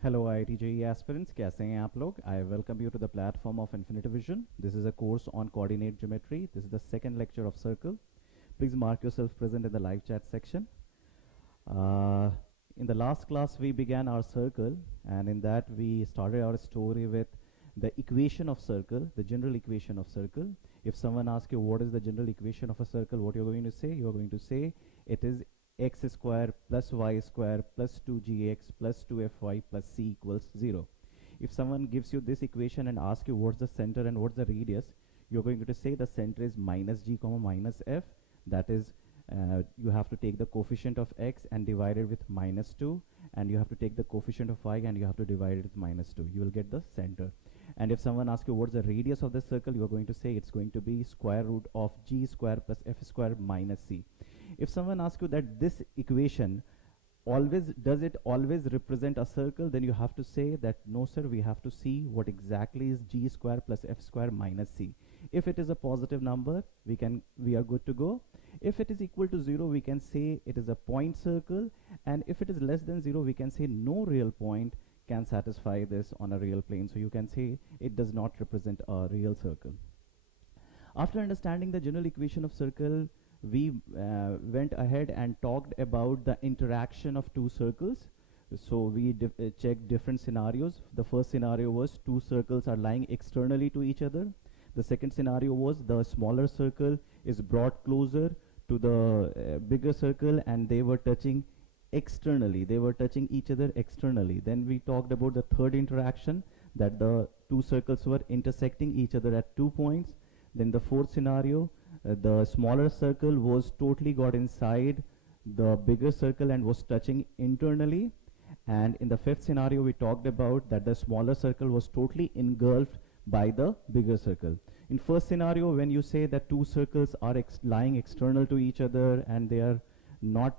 Hello IIT JEE aspirants, कैसे हैं आप लोग? I welcome you to the platform of Infinity Vision. This is a course on coordinate geometry. This is the second lecture of Circle. Please mark yourself present in the live chat section. Uh, in the last class we began our circle, and in that we started our story with the equation of circle, the general equation of circle. If someone asks you what is the general equation of a circle, what you're going to say? You're going to say it is x square plus y square plus 2gx plus 2fy plus c equals 0. If someone gives you this equation and asks you what's the center and what's the radius, you're going to say the center is minus g comma minus f. That is, you have to take the coefficient of x and divide it with minus 2, and you have to take the coefficient of y and you have to divide it with minus 2. You will get the center. And if someone asks you what's the radius of the circle, you are going to say it's going to be square root of g square plus f square minus c. If someone asks you that this equation does it always represent a circle, then you have to say that no sir, we have to see what exactly is g square plus f square minus c. If it is a positive number, we are good to go. If it is equal to 0, we can say it is a point circle, and if it is less than 0, we can say no real point can satisfy this on a real plane. So you can say it does not represent a real circle. After understanding the general equation of circle, we went ahead and talked about the interaction of two circles. So we checked different scenarios. The first scenario was two circles are lying externally to each other. The second scenario was the smaller circle is brought closer to the bigger circle and they were touching externally. They were touching each other externally. Then we talked about the third interaction, that the two circles were intersecting each other at 2 points. Then the fourth scenario, the smaller circle was totally got inside the bigger circle and was touching internally. And in the fifth scenario, we talked about that the smaller circle was totally engulfed by the bigger circle. In first scenario, when you say that two circles are lying external to each other and they are not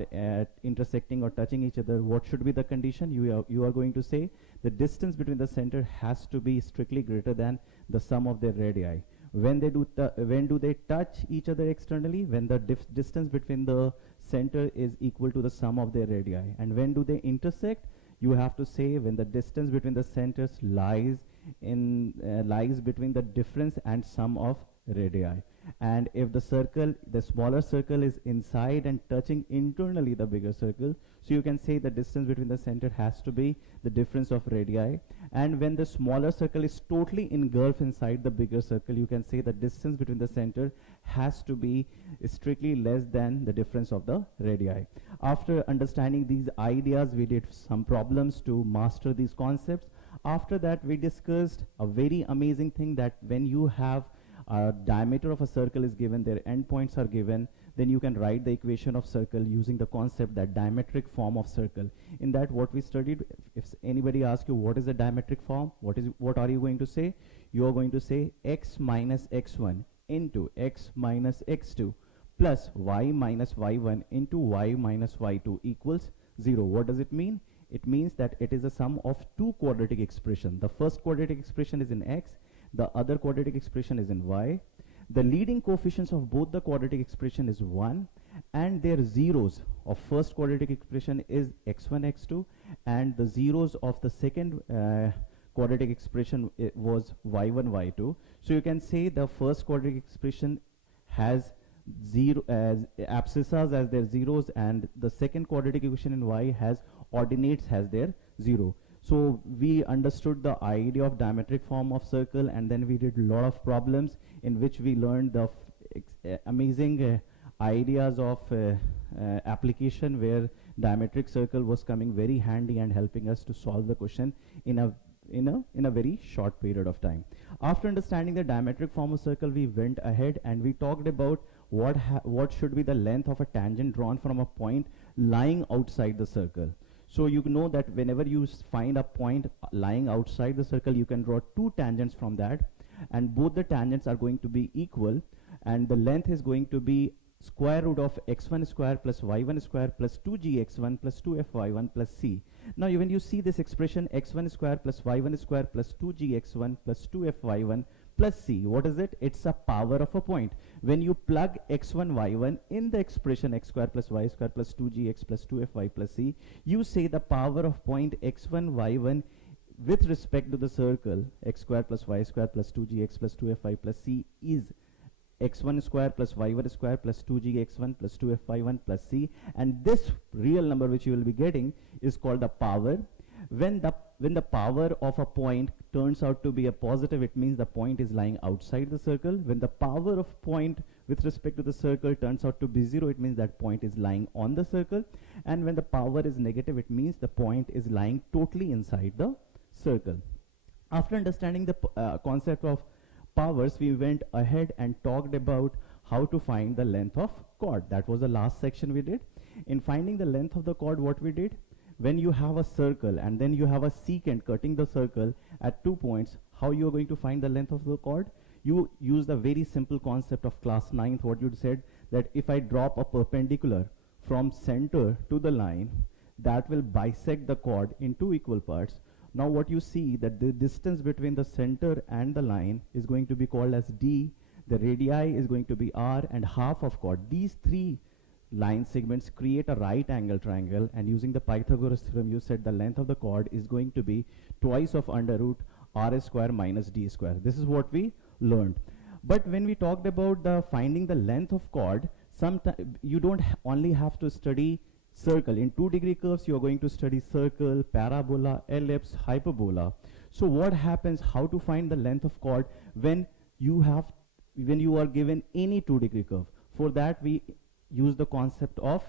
intersecting or touching each other, what should be the condition? You are going to say the distance between the center has to be strictly greater than the sum of their radii. When do they touch each other externally? When the distance between the center is equal to the sum of their radii. And when do they intersect? You have to say when the distance between the centers lies between the difference and sum of radii. And if the smaller circle is inside and touching internally the bigger circle, so you can say the distance between the center has to be the difference of radii. And when the smaller circle is totally engulfed inside the bigger circle, you can say the distance between the center has to be strictly less than the difference of the radii. After understanding these ideas, we did some problems to master these concepts. After that, we discussed a very amazing thing, that when you have a diameter of a circle is given, their endpoints are given, then you can write the equation of circle using the concept that diametric form of circle. In that, what we studied, if anybody asks you what is a diametric form, what are you going to say? You are going to say x minus x1 into x minus x2 plus y minus y1 into y minus y2 equals 0. What does it mean? It means that it is a sum of two quadratic expressions. The first quadratic expression is in x, the other quadratic expression is in y. The leading coefficients of both the quadratic expression is 1, and their zeros of first quadratic expression is x1, x2, and the zeros of the second quadratic expression was y1, y2. So you can say the first quadratic expression has abscissas as their zeros, and the second quadratic equation in y has ordinates as their 0. So we understood the idea of diametric form of circle, and then we did a lot of problems in which we learned the amazing ideas of application, where diametric circle was coming very handy and helping us to solve the question in a very short period of time. After understanding the diametric form of circle, we went ahead and we talked about what should be the length of a tangent drawn from a point lying outside the circle. So you know that whenever you find a point lying outside the circle, you can draw two tangents from that, and both the tangents are going to be equal, and the length is going to be square root of x1 square plus y1 square plus 2gx1 plus 2fy1 plus c. Now when you see this expression x1 square plus y1 square plus 2gx1 plus 2fy1 plus c. What is it? It's a power of a point. When you plug x1 y1 in the expression x square plus y square plus 2gx plus 2fy plus c, you say the power of point x1 y1 with respect to the circle x square plus y square plus 2gx plus 2fy plus c is x1 square plus y1 square plus 2gx1 plus 2fy1 plus c, and this real number which you will be getting is called the power. When the power of a point turns out to be a positive, it means the point is lying outside the circle. When the power of point with respect to the circle turns out to be 0, it means that point is lying on the circle. And when the power is negative, it means the point is lying totally inside the circle. After understanding the concept of powers, we went ahead and talked about how to find the length of chord. That was the last section we did. In finding the length of the chord, what we did, when you have a circle and then you have a secant cutting the circle at 2 points, how you are going to find the length of the chord? You use the very simple concept of class 9th, what you said, that if I drop a perpendicular from center to the line, that will bisect the chord in 2 equal parts. Now what you see, that the distance between the center and the line is going to be called as d, the radii is going to be r, and half of chord. These 3 line segments create a right angle triangle, and using the Pythagoras theorem, you said the length of the chord is going to be twice of under root r square minus d square. This is what we learned. But when we talked about the finding the length of chord, you don't only have to study circle. In 2-degree curves, you are going to study circle, parabola, ellipse, hyperbola. So what happens, how to find the length of chord when you are given any 2-degree curve? For that, we use the concept of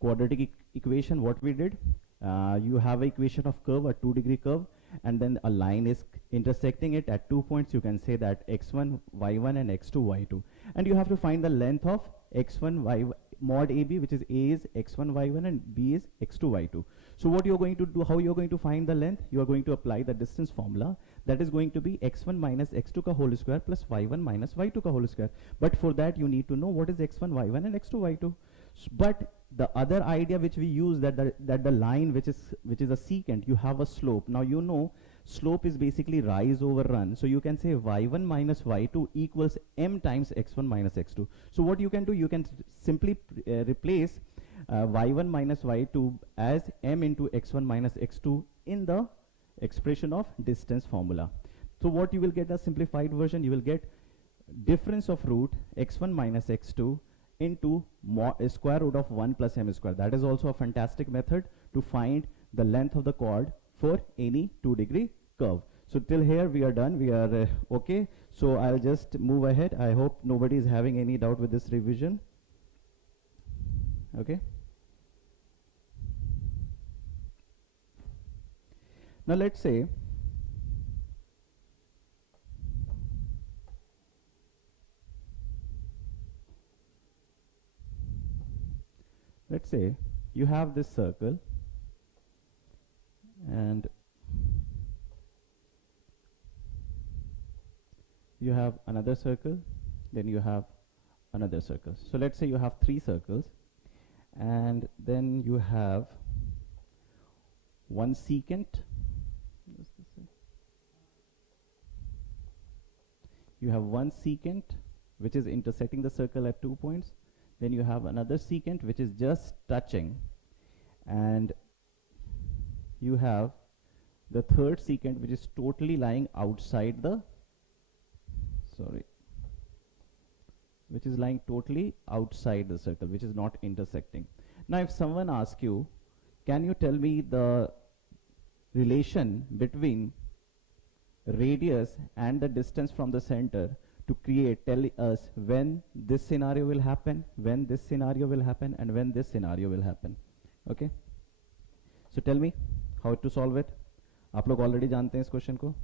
quadratic equation. What we did, you have an equation of curve, a 2-degree curve, and then a line is intersecting it at 2 points. You can say that x1 y1 and x2 y2, and you have to find the length of x1 y mod AB, which is A is x1 y1 and B is x2 y2. So what you're going to do, how you're going to find the length, you are going to apply the distance formula. That is going to be x1 minus x2 ka whole square plus y1 minus y2 ka whole square. But for that, you need to know what is x1 y1 and x2 y2. But the other idea which we use, that the line which is a secant, you have a slope. Now you know slope is basically rise over run, so you can say y1 minus y2 equals m times x1 minus x2. So what you can do, you can simply replace y1 minus y2 as m into x1 minus x2 in the expression of distance formula. So what you will get, a simplified version, you will get difference of root x1 minus x2 into square root of 1 plus m square. That is also a fantastic method to find the length of the chord for any 2-degree curve. So till here we are done, we are okay. So I'll just move ahead. I hope nobody is having any doubt with this revision. Okay. Now let's say you have this circle and you have another circle, then you have another circle. So let's say you have 3 circles, and then you have one secant. You have one secant which is intersecting the circle at 2 points. Then you have another secant which is just touching, and you have the third secant which is totally lying outside the which is lying totally outside the circle, which is not intersecting. Now if someone asks you, can you tell me the relation between radius and the distance from the center to tell us when this scenario will happen, when this scenario will happen, and when this scenario will happen. Okay, so tell me how to solve it. आप लोग already जानते हैं इस question को.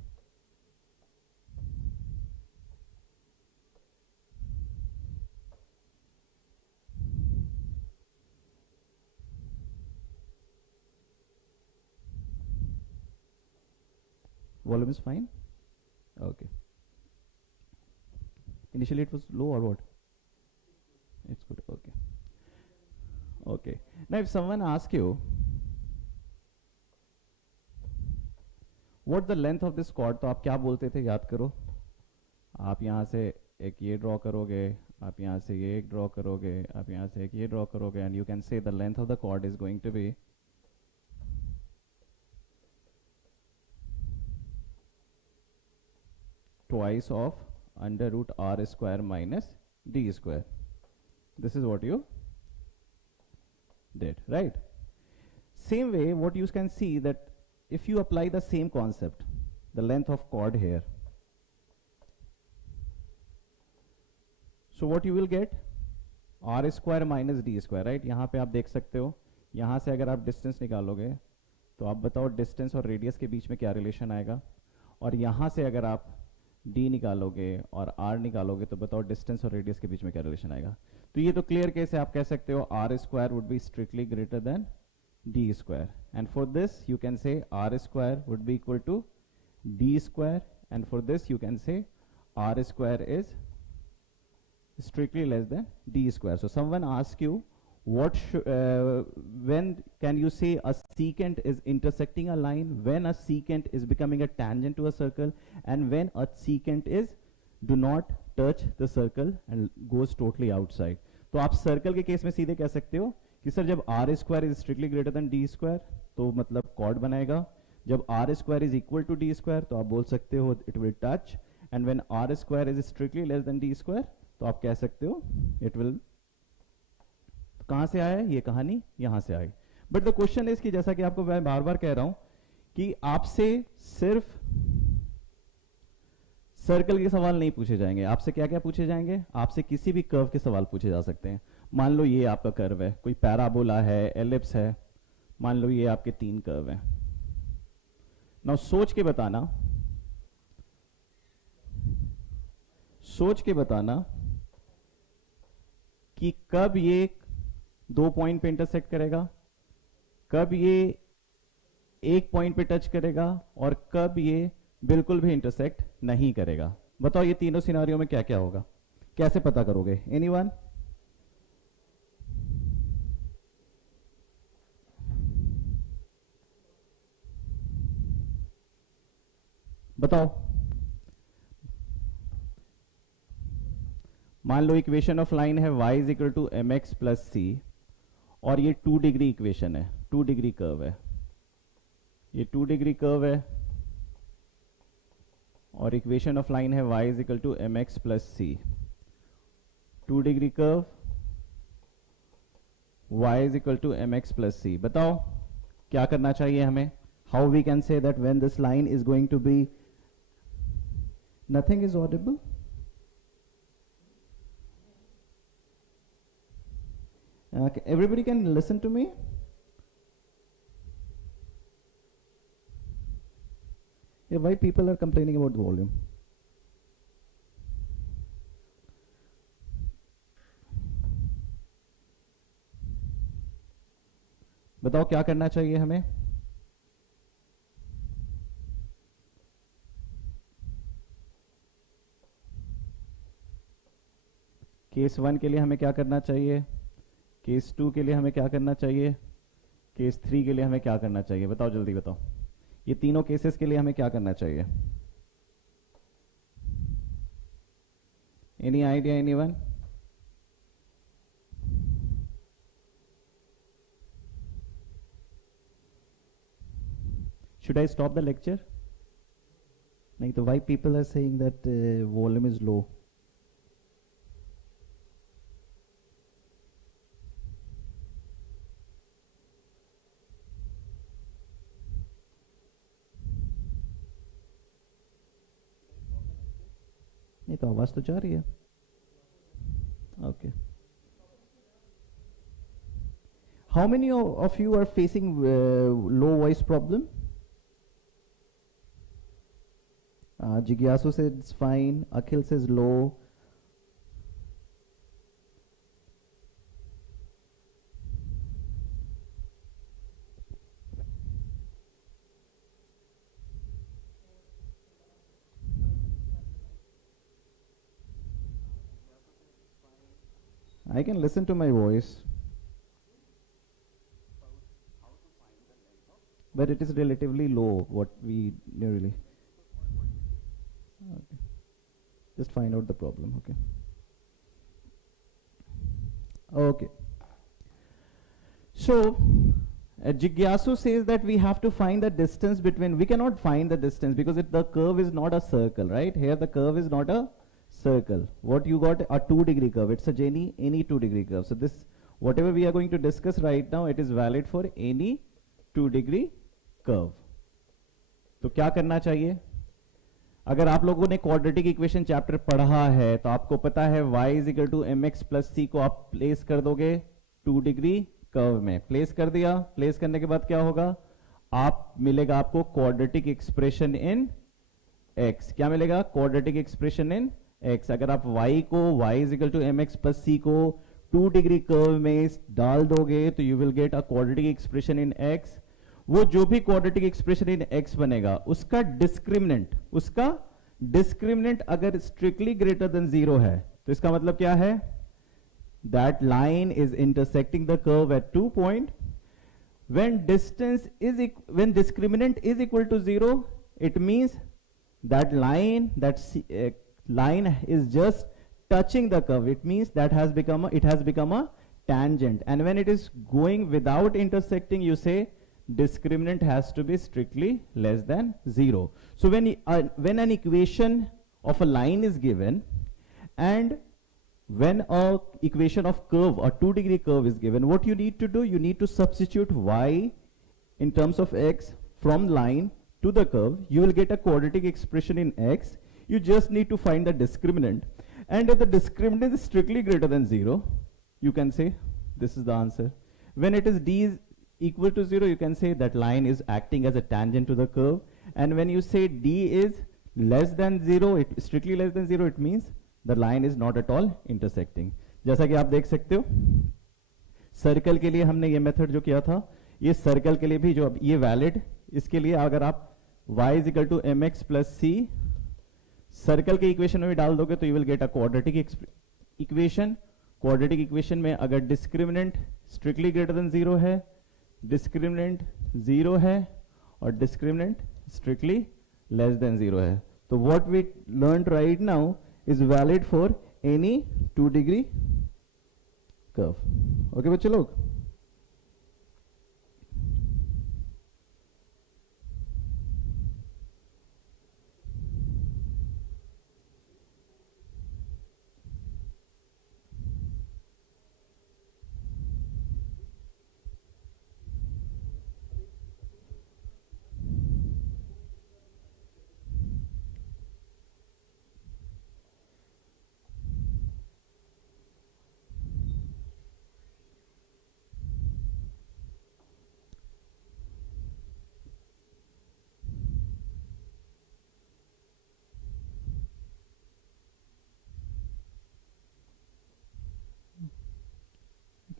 Volume is fine. Okay. Initially it was low or what? It's good. Okay. Okay. Now if someone asks you what the length of this chord, तो आप क्या बोलते थे, याद करो. आप यहाँ से एक ये ड्रॉ करोगे, आप यहाँ से ये एक ड्रॉ करोगे, आप यहाँ से एक ये ड्रॉ करोगे, and you can say the length of the chord is going to be twice of under root r square minus d square. This is what you did, right? Same way, what you can see that if you apply the same concept, the length of chord here, so what you will get r square minus d square, right? यहाँ पे आप देख सकते हो, यहाँ से अगर आप डिस्टेंस निकालोगे तो आप बताओ डिस्टेंस और रेडियस के बीच में क्या रिलेशन आएगा, और यहाँ से अगर आप d निकालोगे और r निकालोगे तो बताओ डिस्टेंस और रेडियस के बीच में क्या रिलेशन आएगा. तो ये तो क्लियर केस है, आप कह सकते हो r square would be strictly greater than d square, and for this you can say r square would be equal to d square, and for this you can say r square is strictly less than d square. So someone asks you when can you say a secant is intersecting a line, when a secant is becoming a tangent to a circle, and when a secant is do not touch the circle and goes totally outside. तो आप circle के case में सीधे कह सकते हो कि sir जब r square is strictly greater than d square तो मतलब कॉर्ड बनाएगा, जब r square is equal to d square तो आप बोल सकते हो it will touch, and when r square is strictly less than d square तो आप कह सकते हो इट विल. कहां से आया ये कहानी, यहां से आई. बट द क्वेश्चन इज कि जैसा कि आपको मैं बार बार कह रहा हूं कि आपसे सिर्फ सर्कल के सवाल नहीं पूछे जाएंगे, आपसे क्या क्या पूछे जाएंगे, आपसे किसी भी कर्व के सवाल पूछे जा सकते हैं. मान लो ये आपका कर्व है, कोई पैराबोला है, एलिप्स है, मान लो ये आपके 3 कर्व हैं. नाउ सोच के बताना, सोच के बताना कि कब ये 2 पॉइंट पे इंटरसेक्ट करेगा, कब ये 1 पॉइंट पे टच करेगा, और कब ये बिल्कुल भी इंटरसेक्ट नहीं करेगा. बताओ ये तीनों सिनारियों में क्या क्या होगा, कैसे पता करोगे? एनीवन? बताओ. मान लो इक्वेशन ऑफ लाइन है y is equal to m x plus c, और ये 2 डिग्री इक्वेशन है, 2 डिग्री कर्व है, ये 2 डिग्री कर्व है, और इक्वेशन ऑफ लाइन है y is equal to m x plus c. 2 degree curve, y is equal to m x plus c. बताओ क्या करना चाहिए हमें? How we can say that when this line is going to be, nothing is audible. Everybody can listen to me? Yeah, why people are complaining about the volume? बताओ क्या करना चाहिए हमें? केस 1 के लिए हमें क्या करना चाहिए, केस 2 के लिए हमें क्या करना चाहिए, केस 3 के लिए हमें क्या करना चाहिए? बताओ जल्दी बताओ, ये तीनों केसेस के लिए हमें क्या करना चाहिए? Any idea, anyone? Should I stop the lecture? नहीं तो why people are saying that volume is low? नहीं तो आवाज तो जा रही है. Okay. How many of you are facing low voice problem? जिज्ञासु says fine, Akhil says low. I can listen to my voice, but it is relatively low, what we nearly. Okay. Just find out the problem. Okay. So Jigyasu says that we have to find the distance between. We cannot find the distance because the curve is not a circle, right? Here the curve is not a circle. What you got? A 2-degree curve. It's any 2-degree curve. So this, whatever we are going to discuss right now, it is valid for any 2-degree curve. तो क्या करना चाहिए? अगर आप लोगों ने quadratic equation chapter पढ़ा है तो आपको पता है y is equal to mx plus c को आप प्लेस कर दोगे 2-डिग्री कर्व में. प्लेस कर दिया. प्लेस करने के बाद क्या होगा? आप मिलेगा आपको क्वाड्रेटिक एक्सप्रेशन इन x. क्या मिलेगा? Quadratic expression in x. अगर आप y को y is equal to mx plus c को 2-डिग्री कर्व में डाल दोगे तो you will get a quadratic expression in x. वो जो भी क्वाड्रेटिक एक्सप्रेशन इन x बनेगा उसका डिस्क्रिमिनेंट अगर स्ट्रिक्टली ग्रेटर देन 0 है तो इसका मतलब क्या है? That line is intersecting the curve at 2 point. when discriminant is equal to 0, it means that line is just touching the curve. It means that it has become a tangent. And when it is going without intersecting, you say discriminant has to be strictly less than 0. So when an equation of a line is given and when a equation of curve, a 2-degree curve is given, what you need to do, you need to substitute y in terms of x from line to the curve. You will get a quadratic expression in x. You just need to find the discriminant. And if the discriminant is strictly greater than 0, you can say this is the answer. When it is d is equal to 0, you can say that line is acting as a tangent to the curve. And when you say d is less than 0, strictly less than 0, it means the line is not at all intersecting. जैसा कि आप देख सकते हो, circle के लिए हमने ये मेथड जो किया था, ये सर्कल के लिए भी जो ये वैलिड, इसके लिए अगर आप y is equal to mx plus c circle के इक्वेशन में भी डाल दोगे तो you will get a quadratic equation. Quadratic equation में अगर डिस्क्रिमिनेंट स्ट्रिक्टली ग्रेटर देन 0 है, डिस्क्रिमिनेंट 0 है और डिस्क्रिमिनेंट स्ट्रिक्टली लेस देन 0 है, तो what we learned right now is valid for any 2-degree curve. Okay बच्चे लोग?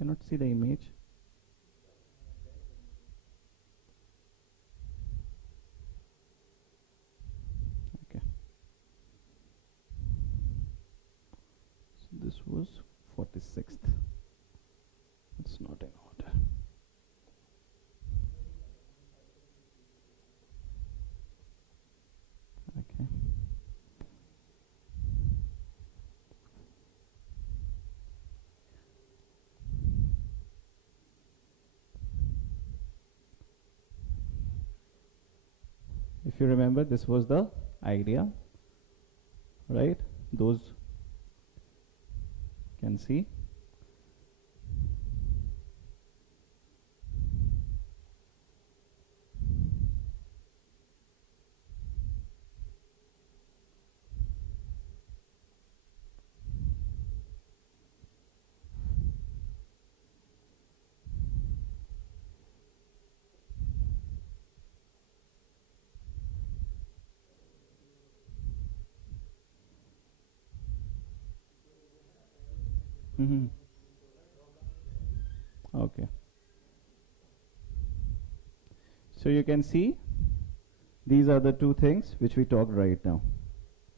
Cannot see the image. Okay. So this was 46th. It's not in order. Okay. If you remember, this was the idea, right? Those can see. Okay. So you can see these are the two things which we talked right now.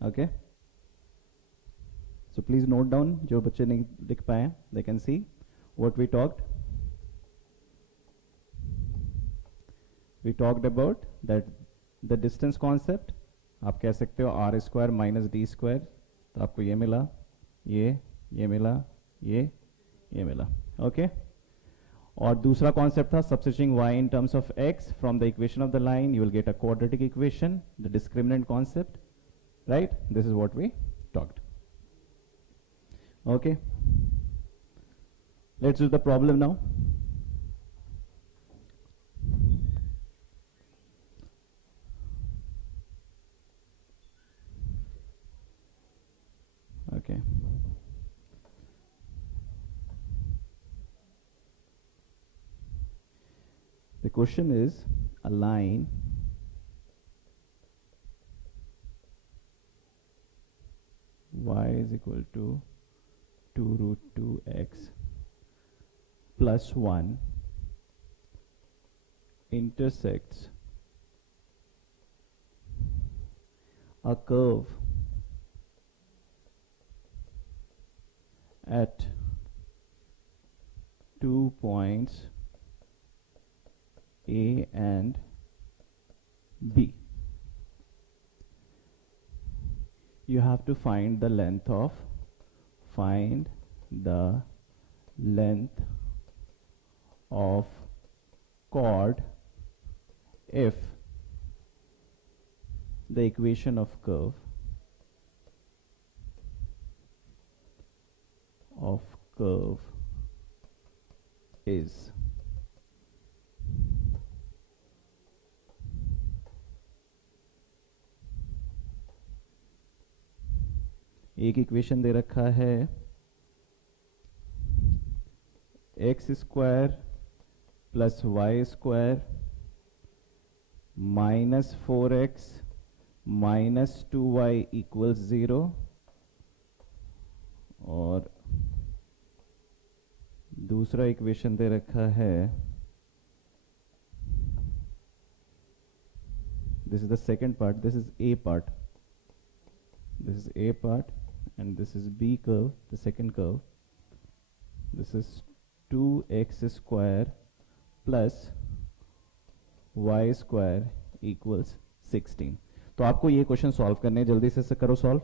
Okay. So please note down, जो बच्चे नहीं लिख पाए, they can see what we talked. We talked about that the distance concept. आप कह सकते हो r square minus d square तो आपको ये मिला, ये मिला, ये मिला। ओके और दूसरा कॉन्सेप्ट था substituting y in terms of x from the equation of the line, you will get a quadratic equation, the discriminant concept, right? This is what we talked. Okay, let's do the problem now. Okay. The question is a line y is equal to 2 root 2x plus 1 intersects a curve at 2 points A and B. You have to find the length of chord if the equation of curve is एक equation दे रखा है x square plus y square minus 4x minus 2y equals 0 और दूसरा equation दे रखा है, this is the second part, this is A part, this is A part and this is B curve, the second curve. This is 2x square plus y square equals 16. तो आपको ये question solve करने हैं, जल्दी से करो solve.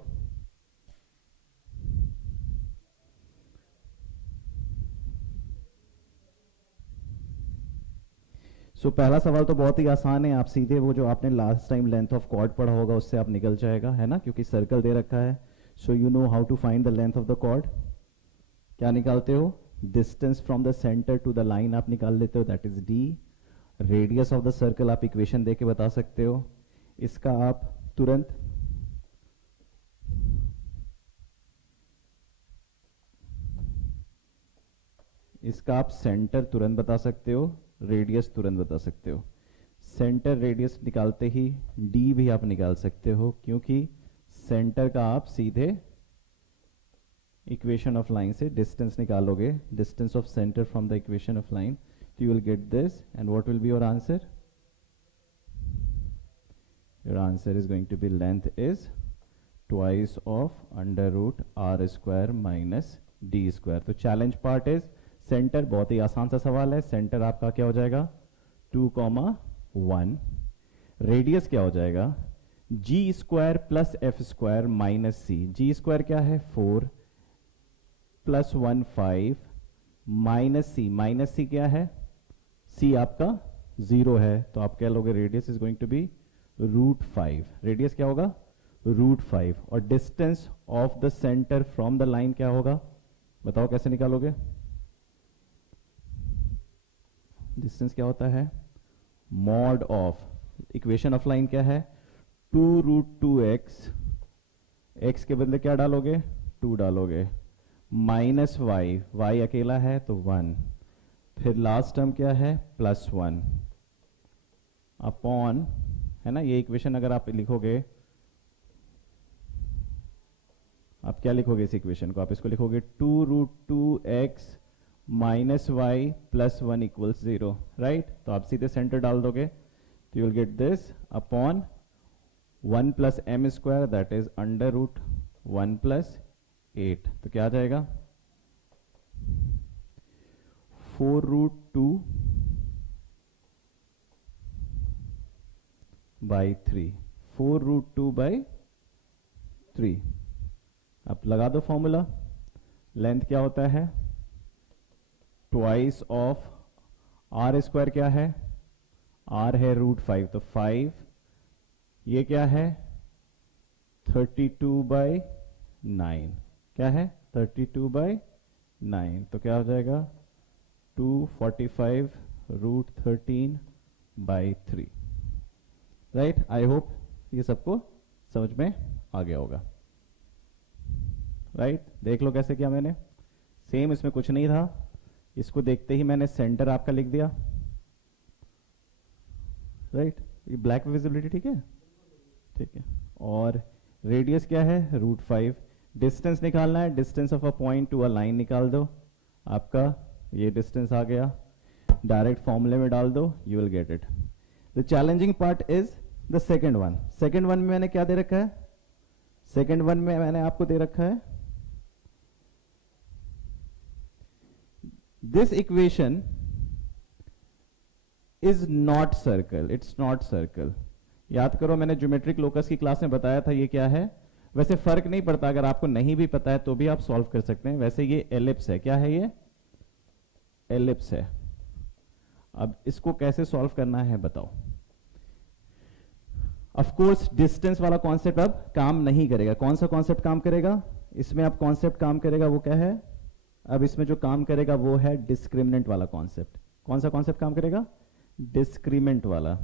सो पहला सवाल तो बहुत ही आसान है, आप सीधे वो जो आपने last time length of chord पढ़ा होगा उससे आप निकल जाएगा, है ना, क्योंकि सर्कल दे रखा है। So you know how to find the length of the chord. क्या निकालते हो? Distance from the centre to the line आप निकाल लेते हो, that is d. Radius of the circle आप इक्वेशन देके बता सकते हो। इसका आप तुरंत आप सेंटर तुरंत बता सकते हो, रेडियस तुरंत बता सकते हो। सेंटर रेडियस निकालते ही डी भी आप निकाल सकते हो, क्योंकि सेंटर का आप सीधे इक्वेशन ऑफ लाइन से डिस्टेंस निकालोगे, distance of centre from the equation of line, तो you will get this and what will be your answer? Your answer is going to be length is twice of under root r square minus d square. तो challenge part is centre, बहुत ही आसान सा सवाल है। Centre आपका क्या हो जाएगा? 2,1। रेडियस क्या हो जाएगा? G square plus f square minus c. G square क्या है? 4 प्लस 1 5 माइनस सी क्या है? सी आपका 0 है, तो आप क्या लोगे? Radius is going to be √5। Radius क्या होगा? √5। और distance of the centre from the line क्या होगा? बताओ कैसे निकालोगे? डिस्टेंस क्या होता है? Mod of equation of line क्या है? 2√2x, x के बदले क्या डालोगे? 2 डालोगे, माइनस y अकेला है तो 1, फिर लास्ट टर्म क्या है? +1 अपॉन, है ना, ये इक्वेशन अगर आप लिखोगे, आप क्या लिखोगे इस इक्वेशन को? आप इसको लिखोगे 2√2x minus y plus 1 equals 0, right? तो आप सीधे सेंटर डाल दोगे, तो you will get this upon 1 plus m square, that is under root 1 plus 8। तो क्या आ जाएगा? 4√2 by 3, 4√2 by 3 अब लगा दो फॉर्मूला, लेंथ क्या होता है, ट्वाइस ऑफ आर स्क्वायर क्या है, आर है √5, तो 5, ये क्या है 32/9, क्या है 32/9, तो क्या हो जाएगा 245 √13/3, राइट। आई होप ये सबको समझ में आ गया होगा, राइट। देख लो कैसे किया मैंने, सेम इसमें कुछ नहीं था, इसको देखते ही मैंने सेंटर आपका लिख दिया, राइट। ये ब्लैक विजिबिलिटी ठीक है, ठीक है। और रेडियस क्या है √5, डिस्टेंस निकालना है, distance of a point to a line निकाल दो, आपका ये डिस्टेंस आ गया, डायरेक्ट फॉर्मूले में डाल दो, you will get it. The challenging part is the second one. Second one में मैंने क्या दे रखा है, सेकेंड वन में मैंने आपको दे रखा है this equation is not circle, it's not circle. याद करो मैंने ज्योमेट्रिक लोकस की क्लास में बताया था ये क्या है, वैसे फर्क नहीं पड़ता, अगर आपको नहीं भी पता है तो भी आप सॉल्व कर सकते हैं। वैसे ये एलिप्स है, क्या है ये एलिप्स है। अब इसको कैसे सॉल्व करना है बताओ। ऑफ कोर्स डिस्टेंस वाला कॉन्सेप्ट अब काम नहीं करेगा, कौन सा कॉन्सेप्ट काम करेगा इसमें, अब कॉन्सेप्ट काम करेगा वो क्या है, अब इसमें जो काम करेगा वो है डिस्क्रिमिनेंट वाला कॉन्सेप्ट। कौन सा कॉन्सेप्ट काम करेगा, डिस्क्रिमिनेंट वाला।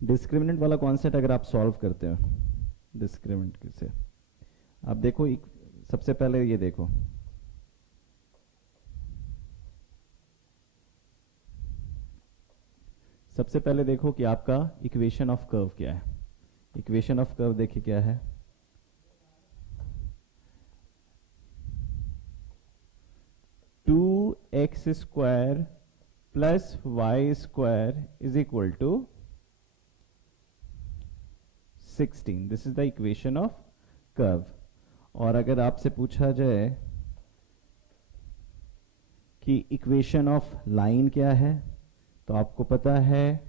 डिस्क्रिमिनेंट वाला कॉन्सेप्ट अगर आप सॉल्व करते हो डिस्क्रिमिनेंट से, आप देखो सबसे पहले ये देखो, सबसे पहले देखो कि आपका इक्वेशन ऑफ कर्व क्या है। इक्वेशन ऑफ कर्व देखिए क्या है, two x square plus y square is equal to 16, this is the equation of curve. और अगर आपसे पूछा जाए कि इक्वेशन ऑफ लाइन क्या है, तो आपको पता है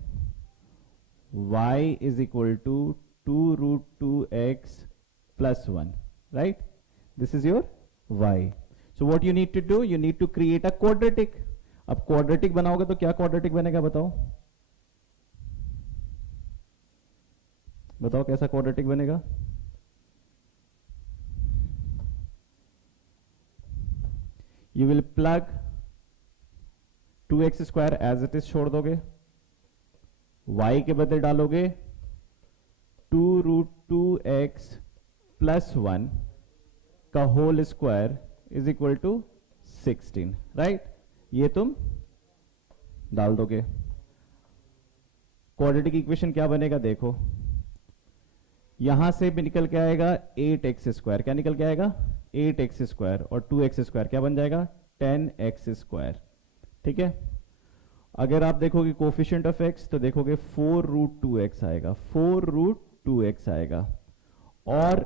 y is equal to 2√2x plus 1, right, this is your y। So what you need to do, you need to create a quadratic. अब क्वाड्रेटिक बनाओगे तो क्या क्वाड्रेटिक बनेगा बताओ, बताओ कैसा क्वाड्रेटिक बनेगा। You will plug 2x square as it is छोड़ दोगे, y के बदले डालोगे 2√2x प्लस 1 का whole square is equal to 16, right. ये तुम डाल दोगे, क्वाड्रेटिक इक्वेशन क्या बनेगा देखो, यहां से भी निकल के आएगा 8x स्क्वायर, क्या निकल के आएगा 8x स्क्वायर, और 2x स्क्वायर क्या बन जाएगा 10x स्क्वायर, ठीक है। अगर आप देखोगे कोफिशिएंट ऑफ x तो देखोगे 4√2x आएगा, 4√2x आएगा, और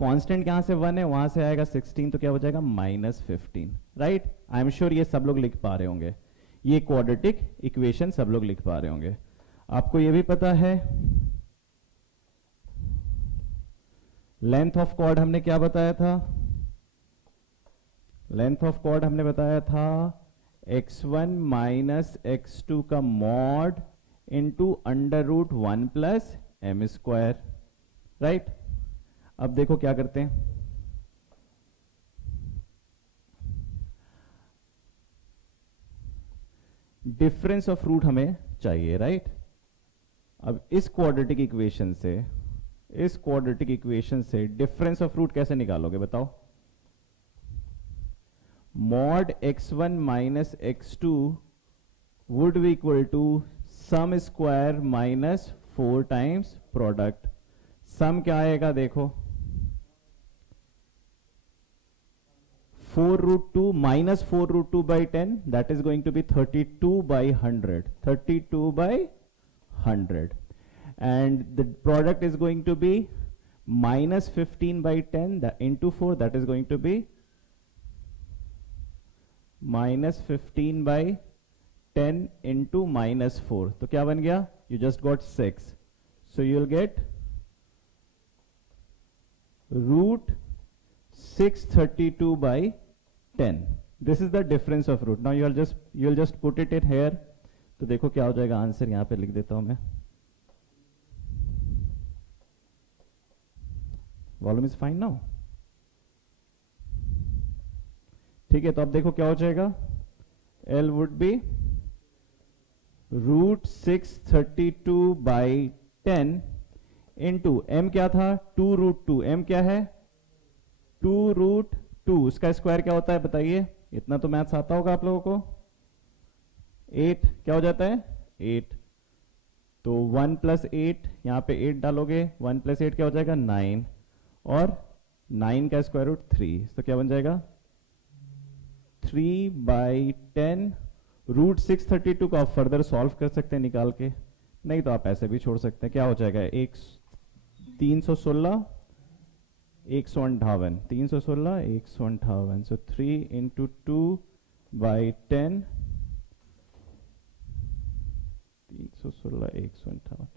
कांस्टेंट यहां से 1 है, वहां से आएगा 16, तो क्या हो जाएगा -15, राइट। आई एम श्योर ये सब लोग लिख पा रहे होंगे, ये क्वाड्रेटिक इक्वेशन सब लोग लिख पा रहे होंगे। आपको ये भी पता है लेंथ ऑफ कॉर्ड हमने क्या बताया था, लेंथ ऑफ कॉर्ड हमने बताया था x1 माइनस x2 का mod into √1 plus m square, right. अब देखो क्या करते हैं, डिफरेंस ऑफ रूट हमें चाहिए, राइट। अब इस क्वाड्रेटिक इक्वेशन से, इस क्वाड्रेटिक इक्वेशन से डिफरेंस ऑफ रूट कैसे निकालोगे बताओ। Mod x1 minus x2 would be equal to sum square minus 4 times product. Sum क्या आएगा देखो, 4√2 minus 4√2 by 10, that is going to be 32 by 100, 32 by 100, and the product is going to be minus 15 by 10 into 4, that is going to be minus 15 by 10 into -4, तो क्या बन गया? You just got 6. So you'll get root 632 by 10. This is the difference of root. Now you'll just put it in here. तो देखो क्या हो जाएगा answer, यहां पे लिख देता हूं मैं. Volume is fine now. ठीक है, तो अब देखो क्या हो जाएगा. L would be root 632 by 10 into m क्या था? 2 root 2. m क्या है? 2 root 2. उसका स्क्वायर क्या होता है बताइए? इतना तो मैथ्स आता होगा आप लोगों को. 8 क्या हो जाता है? 8. तो 1 प्लस 8, यहां पे 8 डालोगे, 1 प्लस 8 क्या हो जाएगा? 9. और 9 का स्क्वायर रूट 3, तो क्या बन जाएगा? 3 by 10. रूट 632 को आप फर्दर सॉल्व कर सकते हैं निकाल के, नहीं तो आप ऐसे भी छोड़ सकते हैं. क्या हो जाएगा? 316 158, 316 158. सो 3 into 2 by 10, 316 158.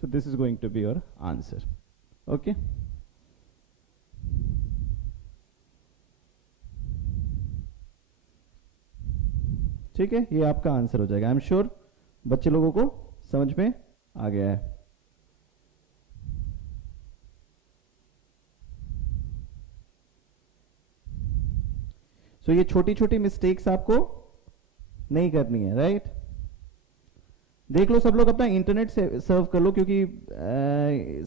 So this is going to be your answer. Okay. ठीक है, ये आपका आंसर हो जाएगा. आई एम श्योर बच्चे लोगों को समझ में आ गया है. सो ये छोटी छोटी मिस्टेक्स आपको नहीं करनी है, राइट? देख लो सब लोग अपना इंटरनेट से सर्व कर लो, क्योंकि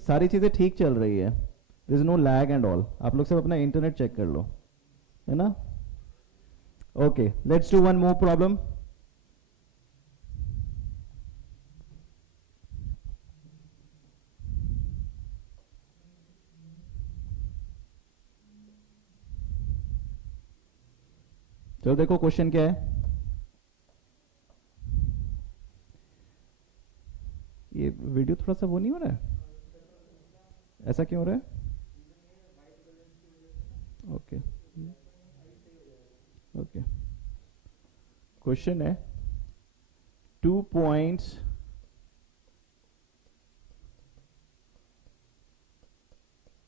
सारी चीजें ठीक चल रही है. There is no lag and all. आप लोग सब अपना इंटरनेट चेक कर लो, है ना? Okay, let's do one more problem. चलो देखो क्वेश्चन क्या है. ये वीडियो थोड़ा सा वो नहीं हो रहा है, ऐसा क्यों हो रहा है? Okay okay. क्वेश्चन है 2 points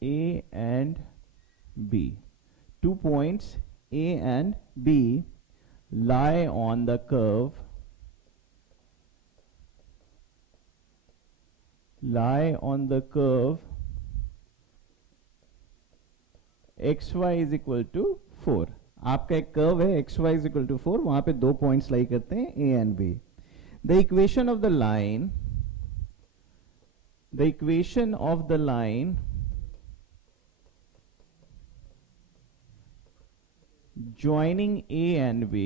A and B. 2 points A and B lie on the curve xy is equal to 4. आपका एक कर्व है xy is equal to 4, वहां पे 2 पॉइंट्स लाई करते हैं A and B. The equation of the line joining A and B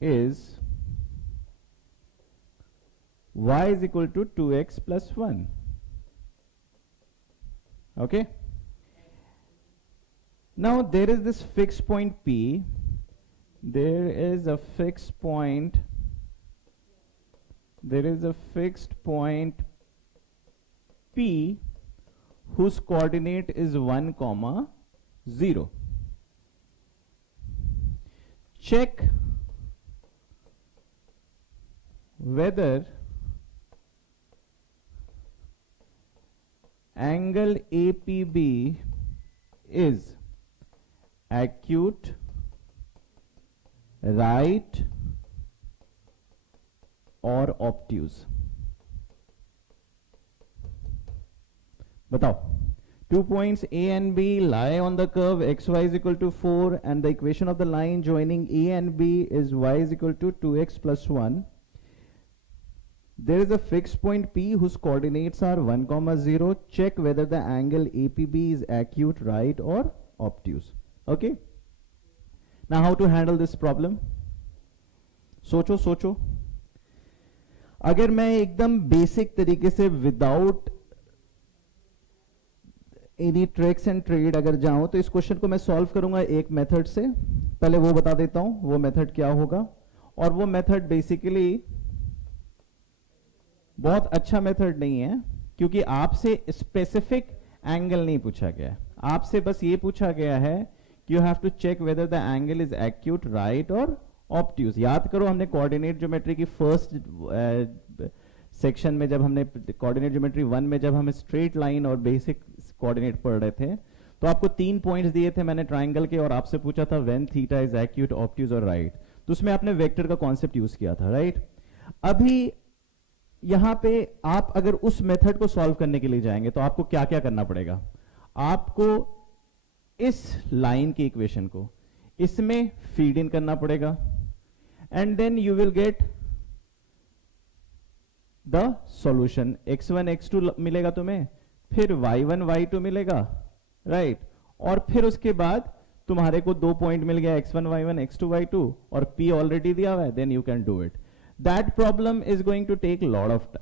is y is equal to 2x plus 1. Okay, now there is this fixed point P. There is a fixed point P whose coordinate is 1, 0. Check whether angle APB is acute, right or obtuse. बताओ. 2 points A and B lie on the curve xy is equal to 4 and the equation of the line joining A and B is y is equal to 2x plus 1. There is a fixed point P whose coordinates are 1, 0. Check whether the angle APB is acute, right or obtuse. Okay. Now how to handle this problem? सोचो. अगर मैं एकदम basic तरीके से without any tricks and trade अगर जाऊं तो इस क्वेश्चन को मैं सॉल्व करूंगा एक मेथड से. पहले वो बता देता हूं वो मेथड क्या होगा. और वो मेथड बेसिकली बहुत अच्छा मेथड नहीं है, क्योंकि आपसे स्पेसिफिक एंगल नहीं पूछा गया है. आपसे बस ये पूछा गया है कि you have to check whether the angle is acute, right और ऑब्ट्यूज। याद करो हमने कोऑर्डिनेट ज्योमेट्री की फर्स्ट सेक्शन में, जब हमने कोऑर्डिनेट ज्योमेट्री 1 में जब हम स्ट्रेट लाइन और बेसिक कोऑर्डिनेट पढ़ रहे थे, तो आपको 3 पॉइंट्स दिए थे मैंने ट्राइंगल के, और आपसे पूछा था when theta is acute, obtuse और राइट। तो उसमें आपने वेक्टर का कॉन्सेप्ट यूज किया था, राइट। अभी यहां पे आप अगर उस मेथड को सॉल्व करने के लिए जाएंगे तो आपको क्या क्या करना पड़ेगा। आपको इस लाइन की इक्वेशन को इसमें फीड इन करना पड़ेगा, and then you will get the solution. x1 x2 मिलेगा तुम्हें, फिर y1 y2 मिलेगा, राइट। और फिर उसके बाद तुम्हारे को 2 पॉइंट मिल गया x1 y1 x2 y2, और p ऑलरेडी दिया हुआ है, then you can do it. That problem is going to take lot of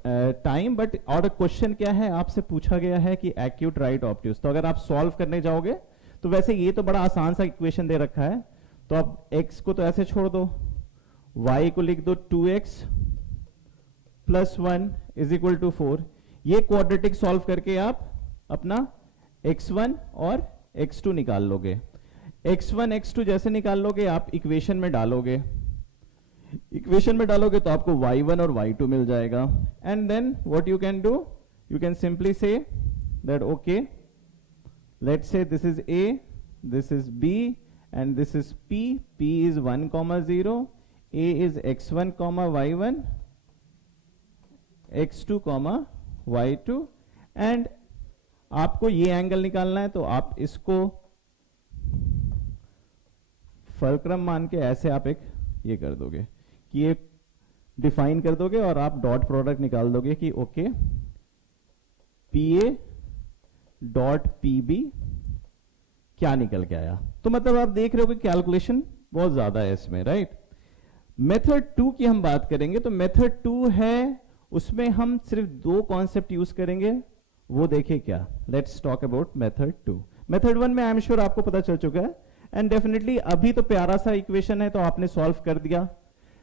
time, but और क्वेश्चन क्या है, आपसे पूछा गया है कि एक्यूट, राइट, ऑब्ट्यूज। तो अगर आप सॉल्व करने जाओगे तो वैसे ये तो बड़ा आसान सा इक्वेशन दे रखा है, तो आप x को तो ऐसे छोड़ दो, y को लिख दो 2x plus 1 is equal to 4। ये क्वाड्रेटिक सॉल्व करके आप अपना x1 और x2 निकाल लोगे। x1 x2 जैसे निकाल लोगे आप इक्वेशन में डालोगे, इक्वेशन में डालोगे तो आपको y1 और y2 मिल जाएगा। And then what you can do, you can simply say that okay, let's say this is a, this is b and this is p is 1 comma 0, a is x1 comma y1, x2 comma y2, and आपको ये angle निकालना है, तो आप इसको fulcrum मान के ऐसे आप एक ये कर दोगे कि ये डिफाइन कर दोगे, और आप डॉट प्रोडक्ट निकाल दोगे कि ओके PA डॉट PB क्या निकल के आया। तो मतलब आप देख रहे हो कि कैलकुलेशन बहुत ज्यादा है इसमें, राइट। मेथड 2 की हम बात करेंगे, तो मेथड 2 है, उसमें हम सिर्फ 2 कॉन्सेप्ट यूज करेंगे, वो देखिए क्या। Let's talk about method 2। Method 1 में आई एम श्योर आपको पता चल चुका है, एंड डेफिनेटली अभी तो प्यारा सा इक्वेशन है तो आपने सॉल्व कर दिया।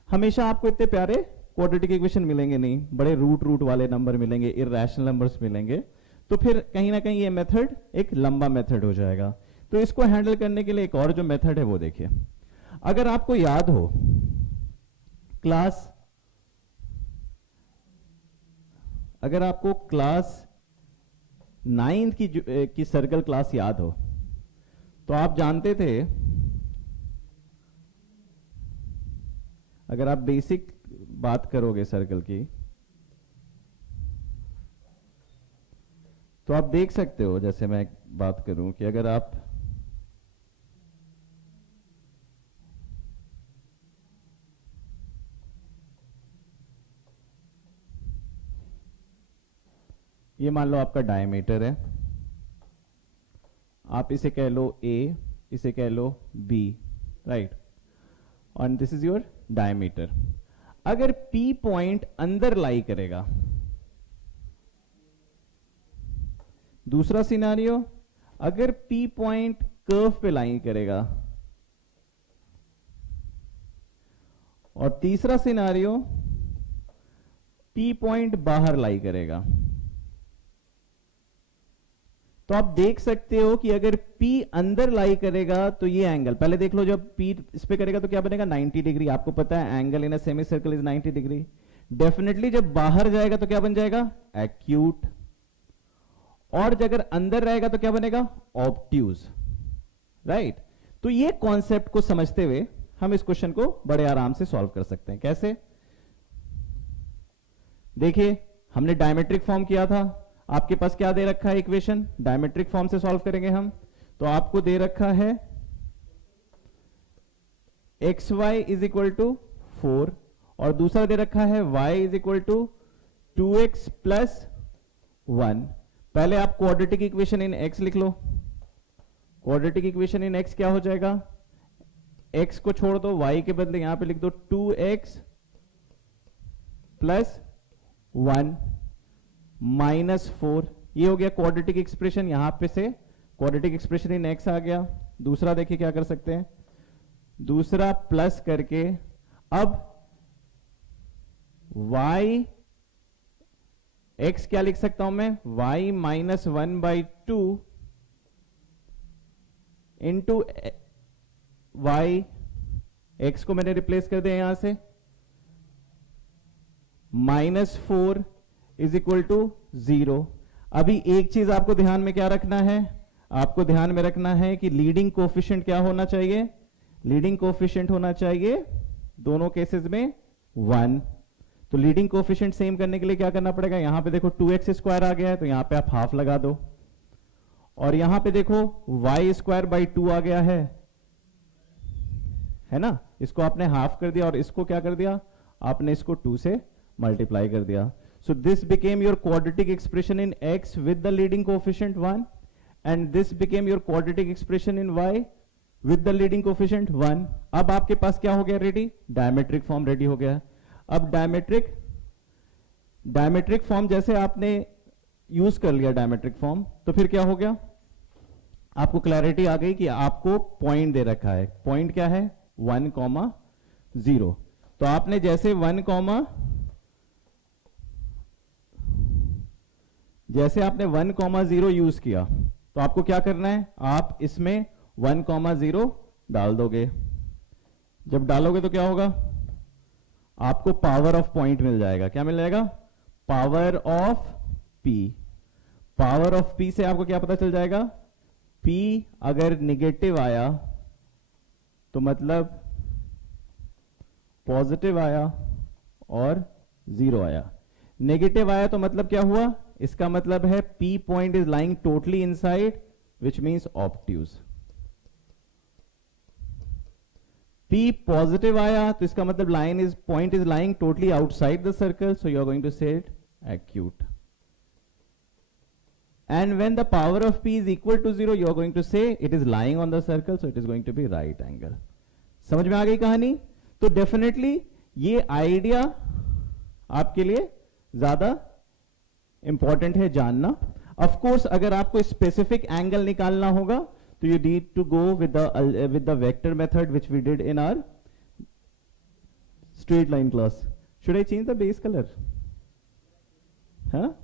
हमेशा आपको इतने प्यारे क्वाड्रेटिक इक्वेशन मिलेंगे नहीं, बड़े रूट वाले नंबर मिलेंगे, इरैशनल नंबर्स मिलेंगे, तो फिर कहीं ना कहीं ये मेथड एक लंबा मेथड हो जाएगा। तो इसको हैंडल करने के लिए एक और जो मेथड है वो देखिए। अगर आपको याद हो क्लास, अगर आपको क्लास 9th की सर्कल क्लास याद हो, तो आप जानते थे, अगर आप बेसिक बात करोगे सर्कल की, तो आप देख सकते हो, जैसे मैं बात करूं कि अगर आप ये मान लो आपका डायमीटर है, आप इसे कह लो A, इसे कह लो B, राइट, और दिस इज योर डायमीटर। अगर P पॉइंट अंदर लाई करेगा, दूसरा सिनारियो अगर P पॉइंट कर्व पे लाई करेगा, और तीसरा सिनारियो P पॉइंट बाहर लाई करेगा। तो आप देख सकते हो कि अगर P अंदर लाई करेगा तो ये एंगल, पहले देख लो, जब P इस पे करेगा तो क्या बनेगा 90 डिग्री। आपको पता है angle in a semi circle is 90 degree. Definitely जब बाहर जाएगा तो क्या बन जाएगा एक्यूट, और अगर अंदर रहेगा तो क्या बनेगा ऑब्ट्यूज, राइट। तो ये कॉन्सेप्ट को समझते हुए हम इस क्वेश्चन को बड़े आराम से सॉल्व कर सकते हैं। कैसे, देखिए हमने डायमेट्रिक फॉर्म किया था, आपके पास क्या दे रखा है इक्वेशन, डायमेट्रिक फॉर्म से सॉल्व करेंगे हम। तो आपको दे रखा है xy इज इक्वल टू 4, और दूसरा दे रखा है y is equal to 2x plus 1। पहले आप क्वाड्रेटिक इक्वेशन इन x लिख लो। क्वाड्रेटिक इक्वेशन इन x क्या हो जाएगा, x को छोड़ दो, y के बदले यहां पे लिख दो 2x प्लस 1 माइनस 4। ये हो गया क्वाड्रेटिक एक्सप्रेशन, यहां पे से क्वाड्रेटिक एक्सप्रेशन इन x आ गया। दूसरा देखिए क्या कर सकते हैं, दूसरा प्लस करके अब y x क्या लिख सकता हूं मैं, y minus 1/2 into y, x को मैंने रिप्लेस कर दिया यहां से, -4 इज इक्वल टू 0। अभी एक चीज आपको ध्यान में क्या रखना है, आपको ध्यान में रखना है कि लीडिंग कोफिशिएंट क्या होना चाहिए, लीडिंग कोफिशिएंट होना चाहिए दोनों केसेस में 1। तो लीडिंग कोफिशिएंट सेम करने के लिए क्या करना पड़ेगा, यहां पे देखो 2x² आ गया है तो यहां पे आप हाफ लगा दो, और यहां पे देखो y²/2 आ गया है ना, इसको आपने हाफ कर दिया और इसको क्या कर दिया, आपने इसको 2 से मल्टीप्लाई कर दिया। So this became your quadratic expression in x with the leading coefficient 1 and this became your quadratic expression in y with the leading coefficient 1। अब आपके पास क्या हो गया रेडी, डायमेट्रिक फॉर्म रेडी हो गया। अब डायमेट्रिक फॉर्म जैसे आपने यूज कर लिया डायमेट्रिक फॉर्म, तो फिर क्या हो गया, आपको क्लैरिटी आ गई कि आपको पॉइंट दे रखा है, पॉइंट क्या है 1,0। तो आपने जैसे 1,0 यूज किया तो आपको क्या करना है, आप इसमें 1,0 डाल दोगे। जब डालोगे तो क्या होगा, आपको पावर ऑफ पॉइंट मिल जाएगा। क्या मिल जाएगा, power of P। Power of P से आपको क्या पता चल जाएगा, P अगर निगेटिव आया तो मतलब पॉजिटिव आया और 0 आया, नेगेटिव आया तो मतलब क्या हुआ, इसका मतलब है P point is lying totally inside which means obtuse. P positive आया तो इसका मतलब point is lying totally outside the circle, so you are going to say it acute. And when the power of P is equal to 0, you are going to say it is lying on the circle, so it is going to be right angle. समझ में आ गई कहानी। तो definitely ये idea आपके लिए ज्यादा important है जानना। ऑफ कोर्स अगर आपको स्पेसिफिक एंगल निकालना होगा तो you need to go with the vector method which we did in our straight line class. Should I change the base colour? हाँ,